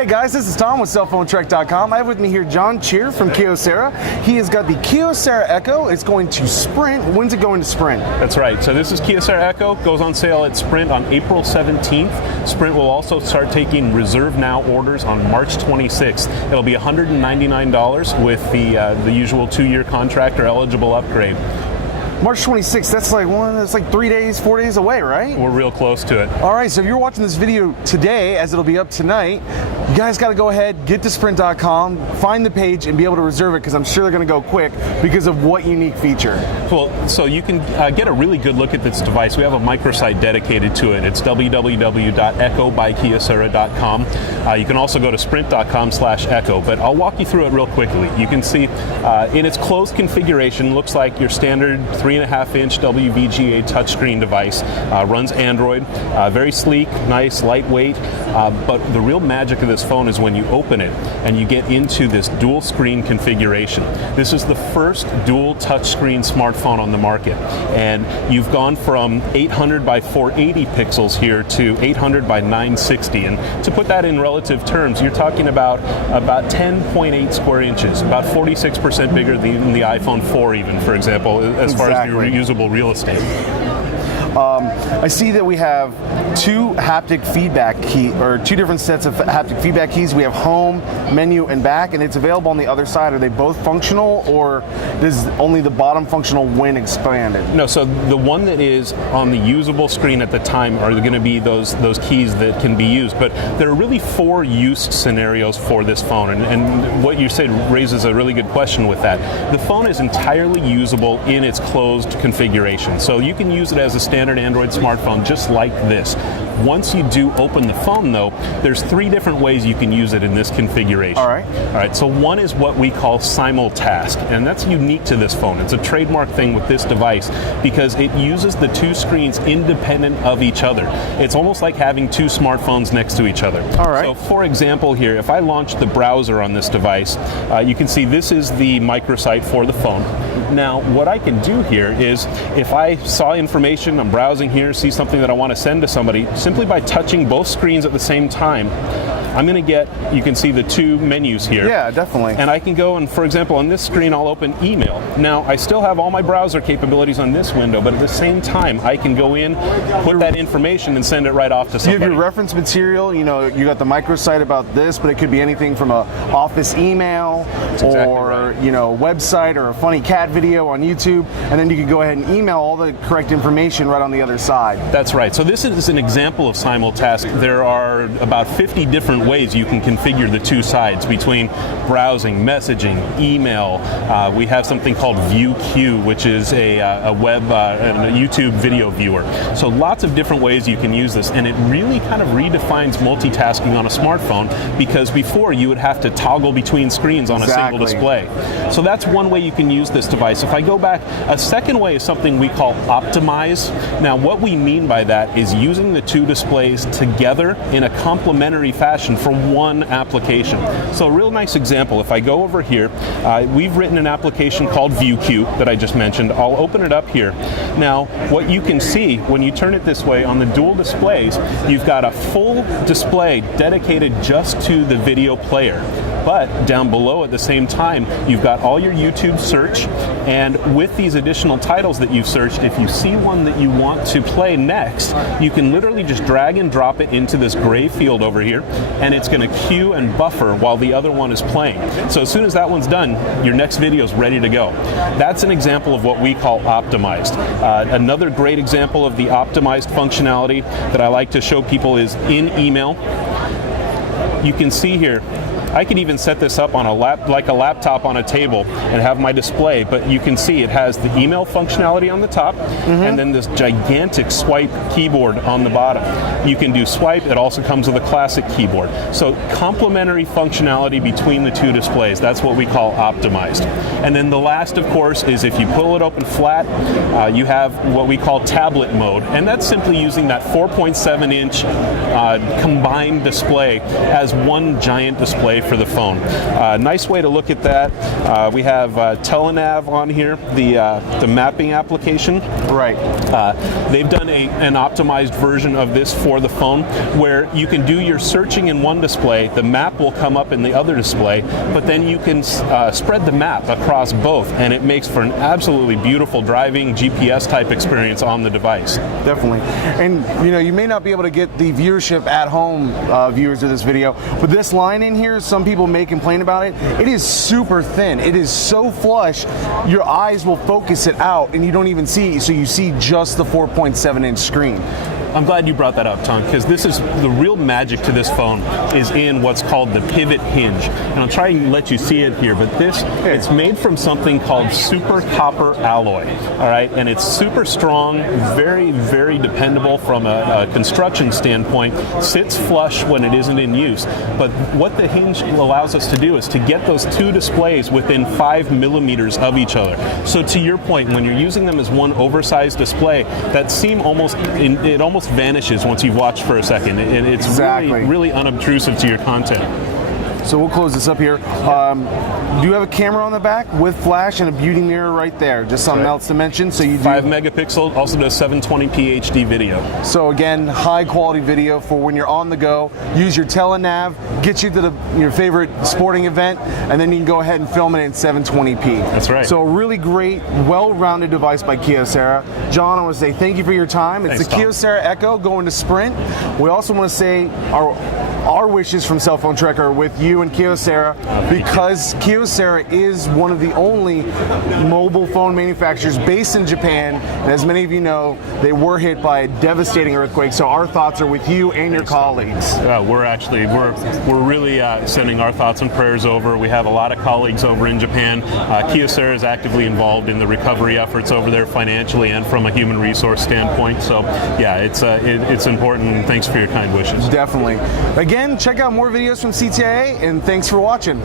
Hey guys, this is Tom with cellphonetrek.com. I have with me here John Cheer from Kyocera. He has got the Kyocera Echo. It's going to Sprint. When's it going to Sprint? That's right. So this is Kyocera Echo. Goes on sale at Sprint on April 17th. Sprint will also start taking Reserve Now orders on March 26th. It'll be $199 with the usual 2-year contract or eligible upgrade. March 26th, that's like 3 days, 4 days away, right? We're real close to it. All right, so if you're watching this video today, as it'll be up tonight, you guys got to go ahead, get to sprint.com, find the page, and be able to reserve it, because I'm sure they're going to go quick because of what unique feature. Well, so you can get a really good look at this device. We have a microsite dedicated to it. It's www.echobykyocera.com. You can also go to sprint.com/echo, but I'll walk you through it real quickly. You can see in its closed configuration, looks like your standard 3.5-inch WVGA touchscreen device. Runs Android. Very sleek, nice, lightweight. But the real magic of this phone is when you open it and you get into this dual screen configuration. This is the first dual touchscreen smartphone on the market. And you've gone from 800 by 480 pixels here to 800 by 960. And to put that in relative terms, you're talking about 10.8 square inches, about 46% bigger than the iPhone 4 even, for example, as far as your usable real estate. I see that we have two haptic feedback key, or two different sets of haptic feedback keys. We have home, menu, and back, and it's available on the other side. Are they both functional, or is only the bottom functional when expanded? No, so the one that is on the usable screen at the time are going to be those keys that can be used. But there are really 4 use scenarios for this phone, and what you said raises a really good question with that. The phone is entirely usable in its closed configuration, so you can use it as a standard Android smartphone just like this. Once you do open the phone, though, there's 3 different ways you can use it in this configuration. All right, so one is what we call simultask, and that's unique to this phone. It's a trademark thing with this device because it uses the 2 screens independent of each other. It's almost like having 2 smartphones next to each other. All right. So for example here, if I launch the browser on this device, you can see this is the microsite for the phone. Now, what I can do here is, if I saw information, I'm browsing here, see something that I want to send to somebody, simply by touching both screens at the same time, I'm going to get, you can see the 2 menus here. Yeah, definitely. And I can go and, for example, on this screen, I'll open email. Now, I still have all my browser capabilities on this window, but at the same time, I can go in, put that information, and send it right off to somebody. You have your reference material, you got the microsite about this, but it could be anything from a office email or, website or a funny cat video on YouTube, and then you can go ahead and email all the correct information right on the other side. That's right. So this is an example of simultask. There are about 50 different ways you can configure the 2 sides between browsing, messaging, email. We have something called ViewQ, which is a web, a YouTube video viewer. So lots of different ways you can use this, and it really kind of redefines multitasking on a smartphone, because before you would have to toggle between screens on a single display. So that's one way you can use this device. If I go back, a second way is something we call optimize. Now, what we mean by that is using the 2 displays together in a complementary fashion for one application. So a real nice example, if I go over here, we've written an application called ViewQ that I just mentioned. I'll open it up here. Now, what you can see when you turn it this way on the dual displays, you've got a full display dedicated just to the video player. But down below at the same time, you've got all your YouTube search, and with these additional titles that you've searched, if you see one that you want to play next, you can literally just drag and drop it into this gray field over here, and it's going to queue and buffer while the other one is playing. So as soon as that one's done, your next video is ready to go. That's an example of what we call optimized. Another great example of the optimized functionality that I like to show people is in email. You can see here, I could even set this up on like a laptop on a table and have my display, but you can see it has the email functionality on the top, and then this gigantic swipe keyboard on the bottom. You can do swipe. It also comes with a classic keyboard. So complementary functionality between the 2 displays. That's what we call optimized. And then the last, of course, is if you pull it open flat, you have what we call tablet mode, and that's simply using that 4.7-inch combined display as one giant display display for the phone. Nice way to look at that. We have Telenav on here, the mapping application. Right. They've done an optimized version of this for the phone where you can do your searching in one display, the map will come up in the other display, but then you can spread the map across both, and it makes for an absolutely beautiful driving GPS type experience on the device. Definitely. And you may not be able to get the viewership at home viewers of this video, but this line in here, some people may complain about it. It is super thin. It is so flush, your eyes will focus it out and you don't even see, so you see just the 4.7-inch screen. I'm glad you brought that up, Tom, because this is the real magic to this phone is in what's called the pivot hinge. And I'll try and let you see it here, but it's made from something called super copper alloy, all right? And it's super strong, very, very dependable from a construction standpoint, sits flush when it isn't in use. But what the hinge allows us to do is to get those two displays within 5 millimeters of each other. So to your point, when you're using them as one oversized display, that seam almost vanishes once you've watched for a second, and it's really unobtrusive to your content. So we'll close this up here. Do you have a camera on the back with flash and a beauty mirror right there? Just something else to mention. So you do 5 megapixel, also does 720p HD video. So again, high quality video for when you're on the go. Use your Telenav, get you to your favorite sporting event, and then you can go ahead and film it in 720p. That's right. So a really great, well-rounded device by Kyocera. John, I want to say thank you for your time. It's the Kyocera Echo going to Sprint. We also want to say our wishes from Cell Phone Trek are with you and Kyocera, because Kyocera is one of the only mobile phone manufacturers based in Japan, and as many of you know, they were hit by a devastating earthquake, so our thoughts are with you and your colleagues. We're really sending our thoughts and prayers over. We have a lot of colleagues over in Japan. Kyocera is actively involved in the recovery efforts over there financially and from a human resource standpoint, so yeah, it's important. Thanks for your kind wishes. Definitely. Again, check out more videos from CTIA, and thanks for watching.